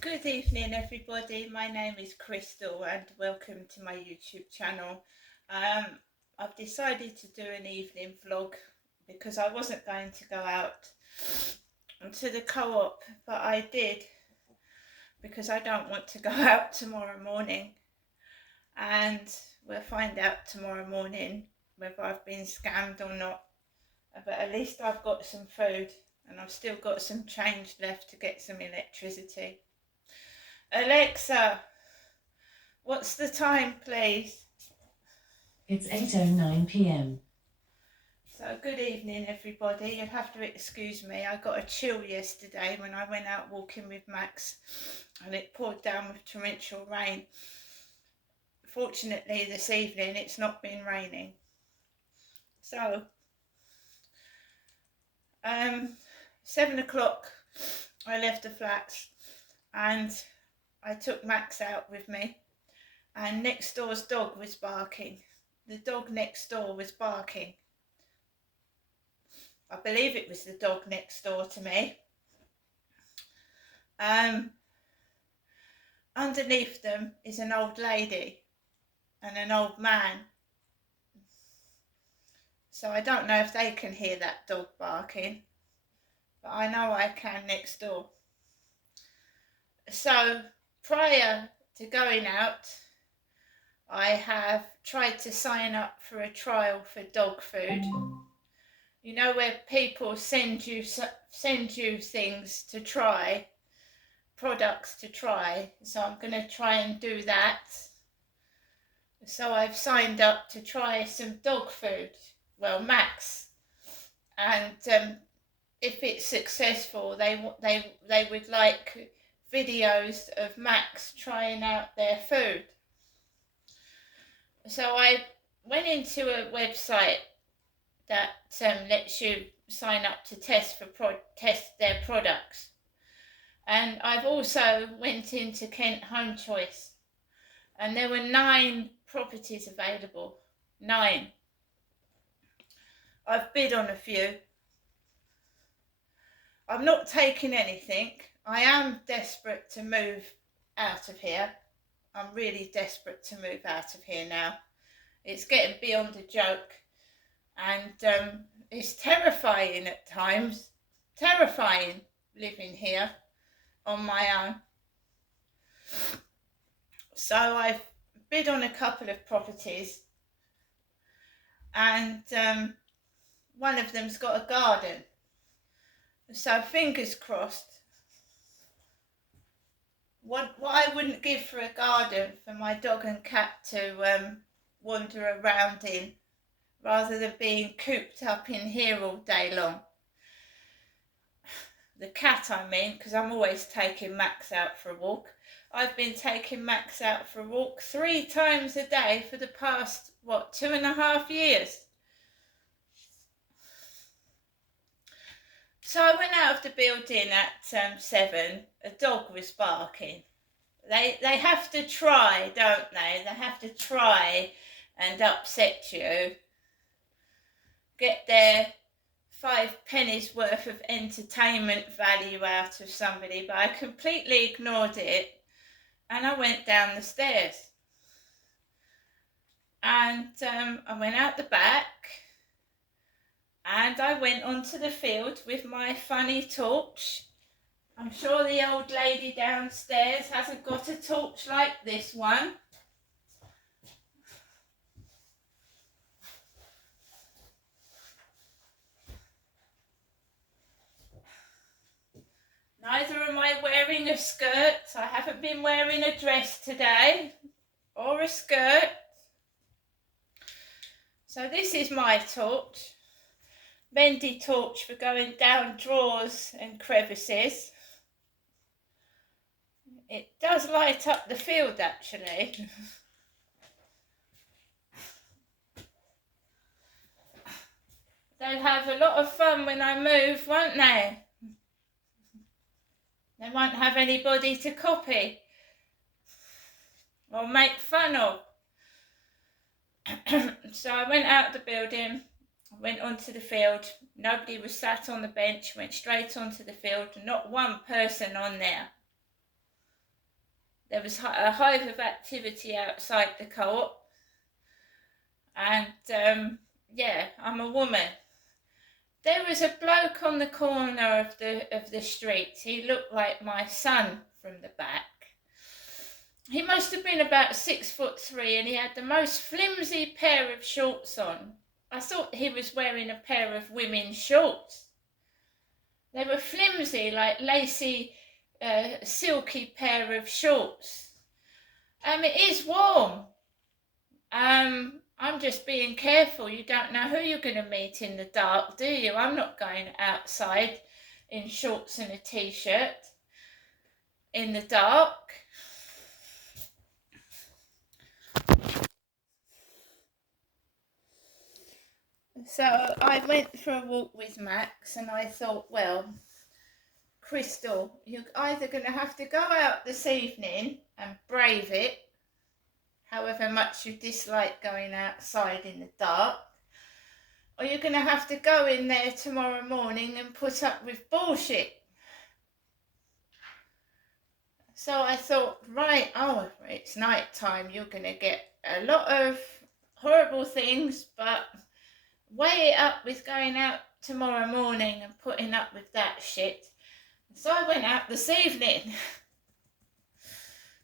Good evening, everybody. My name is Crystal, and welcome to my YouTube channel. I've decided to do an evening vlog because I wasn't going to go out to the co-op, but I did because I don't want to go out tomorrow morning, and we'll find out tomorrow morning whether I've been scammed or not. But at least I've got some food, and I've still got some change left to get some electricity. Alexa, what's the time, please? It's 8:09 p.m. So good evening, everybody. You'll have to excuse me. I got a chill yesterday when I went out walking with Max and it poured down with torrential rain. Fortunately, this evening it's not been raining. So, 7 o'clock I left the flats and I took Max out with me, and next door's dog was barking. The dog next door was barking. I believe it was the dog next door to me. Underneath them is an old lady and an old man. So I don't know if they can hear that dog barking, but I know I can next door. So prior to going out, I have tried to sign up for a trial for dog food. You know, where people send you things to try, products to try. So I'm going to try and do that. So I've signed up to try some dog food. Well, Max, and if it's successful, they would like videos of Max trying out their food. So I went into a website that lets you sign up to test their products, and I've also went into Kent Home Choice, and there were 9 properties available. 9. I've bid on a few. I'm not taking anything. I am desperate to move out of here. I'm really desperate to move out of here now. It's getting beyond a joke, and it's terrifying at times. Terrifying living here on my own. So I've bid on a couple of properties, and one of them's got a garden. So fingers crossed. What I wouldn't give for a garden for my dog and cat to wander around in, rather than being cooped up in here all day long. The cat, I mean, because I'm always taking Max out for a walk. I've been taking Max out for a walk 3 times a day for the past, 2.5 years. So I went out of the building at 7. A dog was barking. They have to try, don't they? They have to try and upset you. Get their 5 pennies worth of entertainment value out of somebody, but I completely ignored it, and I went down the stairs. And I went out the back, and I went onto the field with my funny torch. I'm sure the old lady downstairs hasn't got a torch like this one. Neither am I wearing a skirt. I haven't been wearing a dress today, or a skirt. So this is my torch. Bendy torch for going down drawers and crevices. It does light up the field, actually. They'll have a lot of fun when I move, won't they? They won't have anybody to copy or make fun of. So I went out the building, went onto the field. Nobody was sat on the bench, went straight onto the field. Not one person on there. there was a hive of activity outside the co-op, and yeah, I'm a woman. There was a bloke on the corner of the street. He looked like my son from the back. He must have been about 6'3", and he had the most flimsy pair of shorts on. I thought he was wearing a pair of women's shorts. They were flimsy, like lacy, silky pair of shorts. It is warm. I'm just being careful. You don't know who you're going to meet in the dark, do you? I'm not going outside in shorts and a t-shirt in the dark. So I went for a walk with Max, and I thought, well, Crystal, you're either going to have to go out this evening and brave it, however much you dislike going outside in the dark, or you're going to have to go in there tomorrow morning and put up with bullshit. So I thought, right, oh, it's night time, you're going to get a lot of horrible things, but weigh it up with going out tomorrow morning and putting up with that shit. So I went out this evening.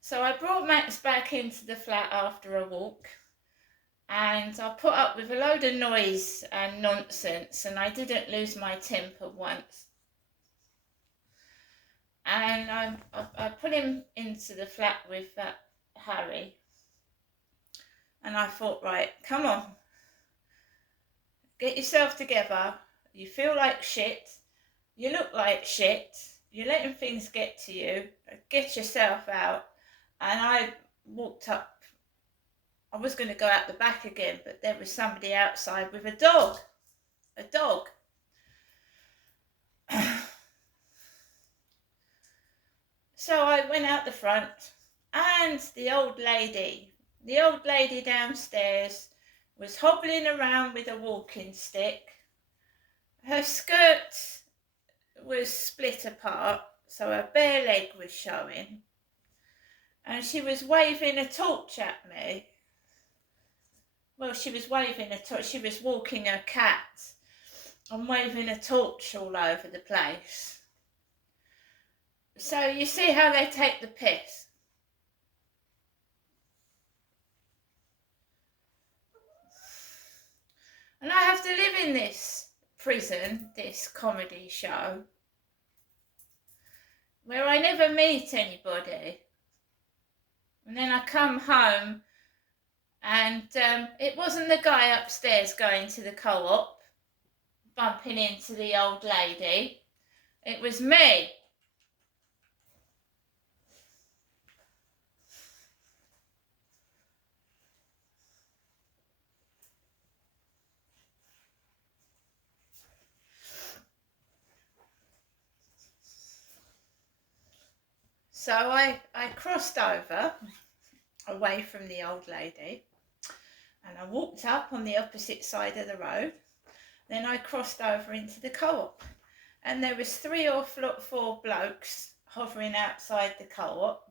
So I brought Max back into the flat after a walk, and I put up with a load of noise and nonsense, and I didn't lose my temper once. And I put him into the flat with Harry, and I thought, right, come on, get yourself together. You feel like shit, you look like shit, you're letting things get to you, get yourself out. And I walked up. I was going to go out the back again, but there was somebody outside with a dog. So I went out the front, and the old lady downstairs was hobbling around with a walking stick. Her skirt was split apart, so her bare leg was showing. And she was waving a torch at me. Well, she was waving a torch. She was walking her cat and waving a torch all over the place. So you see how they take the piss. And I have to live in this prison, this comedy show, where I never meet anybody. And then I come home, and it wasn't the guy upstairs going to the co-op, bumping into the old lady. It was me. So I crossed over away from the old lady, and I walked up on the opposite side of the road. Then I crossed over into the co-op, and there was 3 or 4 blokes hovering outside the co-op,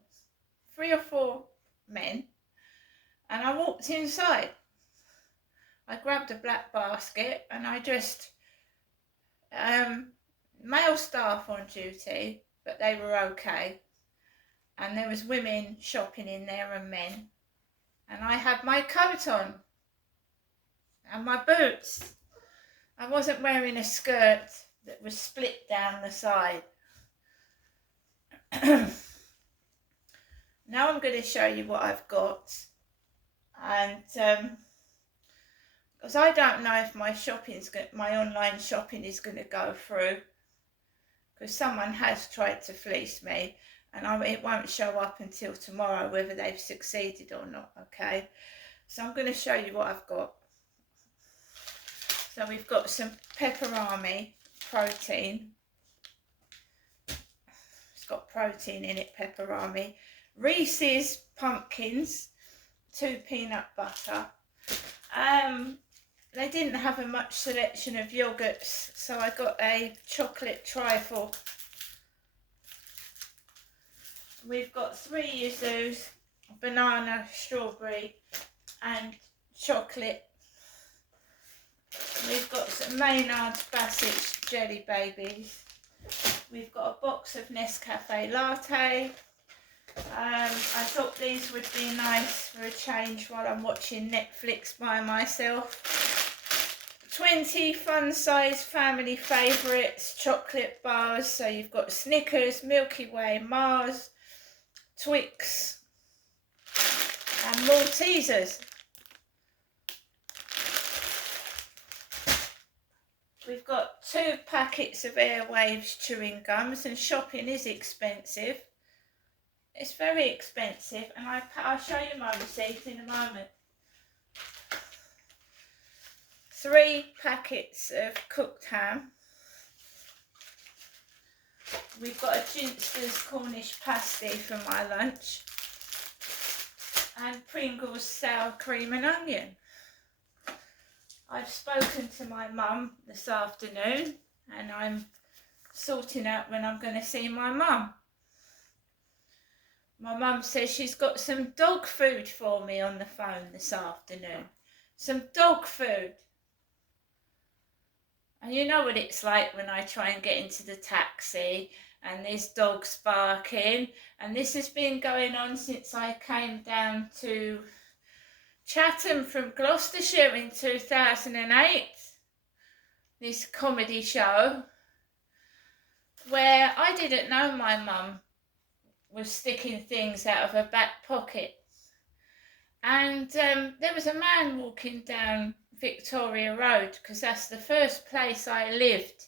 3 or 4 men, and I walked inside. I grabbed a black basket, and I just male staff on duty, but they were okay. And there was women shopping in there and men. And I had my coat on and my boots. I wasn't wearing a skirt that was split down the side. Now I'm going to show you what I've got. And because I don't know if my online shopping is going to go through, because someone has tried to fleece me. And it won't show up until tomorrow whether they've succeeded or not, okay? So I'm going to show you what I've got. So we've got some Peperami protein. It's got protein in it, Peperami. Reese's pumpkins, 2 peanut butter. They didn't have a much selection of yogurts, so I got a chocolate trifle We've got 3 yuzus, banana, strawberry and chocolate. We've got some Maynard's Bassett Jelly Babies. We've got a box of Nescafe Latte. I thought these would be nice for a change while I'm watching Netflix by myself. 20 fun-size family favourites chocolate bars. So you've got Snickers, Milky Way, Mars, Twix and Maltesers. We've got 2 packets of Airwaves chewing gums, and shopping is expensive. It's very expensive, and I'll show you my receipt in a moment. 3 packets of cooked ham. We've got a Ginster's Cornish pasty for my lunch. And Pringles sour cream and onion. I've spoken to my mum this afternoon and I'm sorting out when I'm going to see my mum. My mum says she's got some dog food for me on the phone this afternoon. Some dog food. And you know what it's like when I try and get into the taxi and there's dogs barking. And this has been going on since I came down to Chatham from Gloucestershire in 2008. This comedy show where I didn't know my mum was sticking things out of her back pocket. And there was a man walking down Victoria Road, because that's the first place I lived.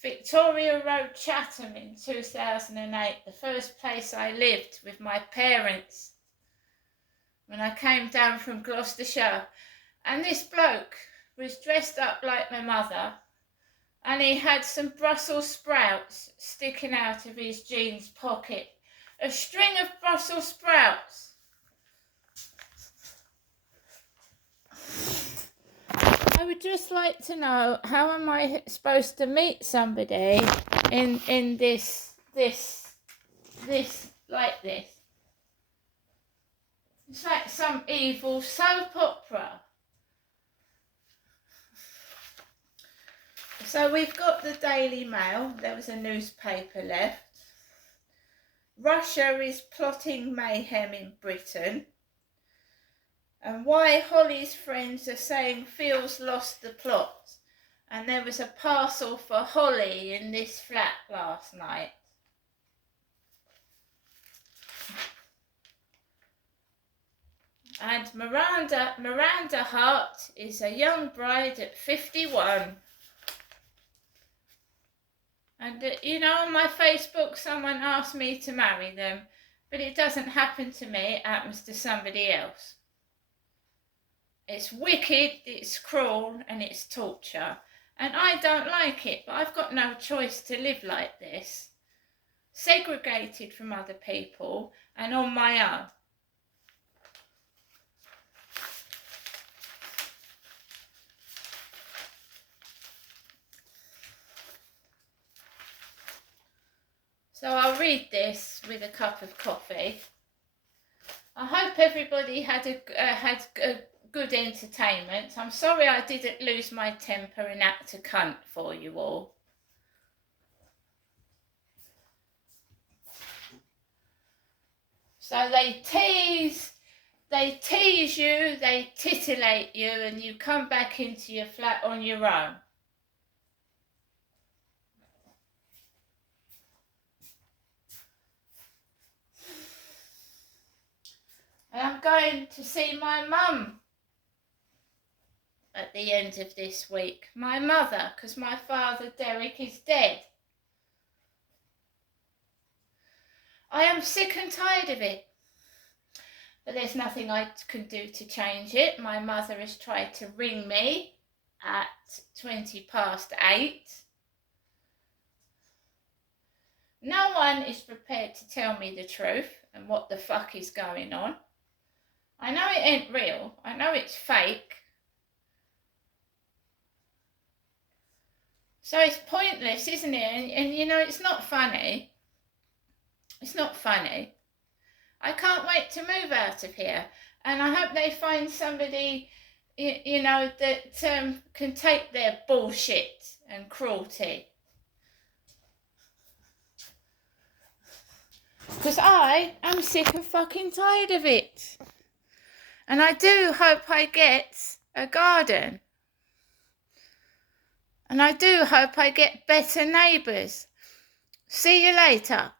Victoria Road, Chatham in 2008, the first place I lived with my parents when I came down from Gloucestershire. And this bloke was dressed up like my mother, and he had some Brussels sprouts sticking out of his jeans pocket. A string of Brussels sprouts. I would just like to know, how am I supposed to meet somebody in this like this? It's like some evil soap opera. So we've got the Daily Mail. There was a newspaper left. Russia is plotting mayhem in Britain. And why Holly's friends are saying Phil's lost the plot. And there was a parcel for Holly in this flat last night. And Miranda Hart is a young bride at 51. And you know, on my Facebook someone asked me to marry them, but it doesn't happen to me, it happens to somebody else. It's wicked, it's cruel and it's torture, and I don't like it, but I've got no choice to live like this, segregated from other people and on my own. So I'll read this with a cup of coffee. I hope everybody had a good entertainment. I'm sorry I didn't lose my temper and act a cunt for you all. So they tease you, they titillate you, and you come back into your flat on your own. And I'm going to see my mum at the end of this week. My mother, because my father, Derek, is dead. I am sick and tired of it. But there's nothing I can do to change it. My mother has tried to ring me at 8:20. No one is prepared to tell me the truth and what the fuck is going on. I know it ain't real. I know it's fake. So it's pointless, isn't it? And you know, it's not funny. It's not funny. I can't wait to move out of here, and I hope they find somebody, you know, that can take their bullshit and cruelty. Because I am sick and fucking tired of it. And I do hope I get a garden. And I do hope I get better neighbours. See you later.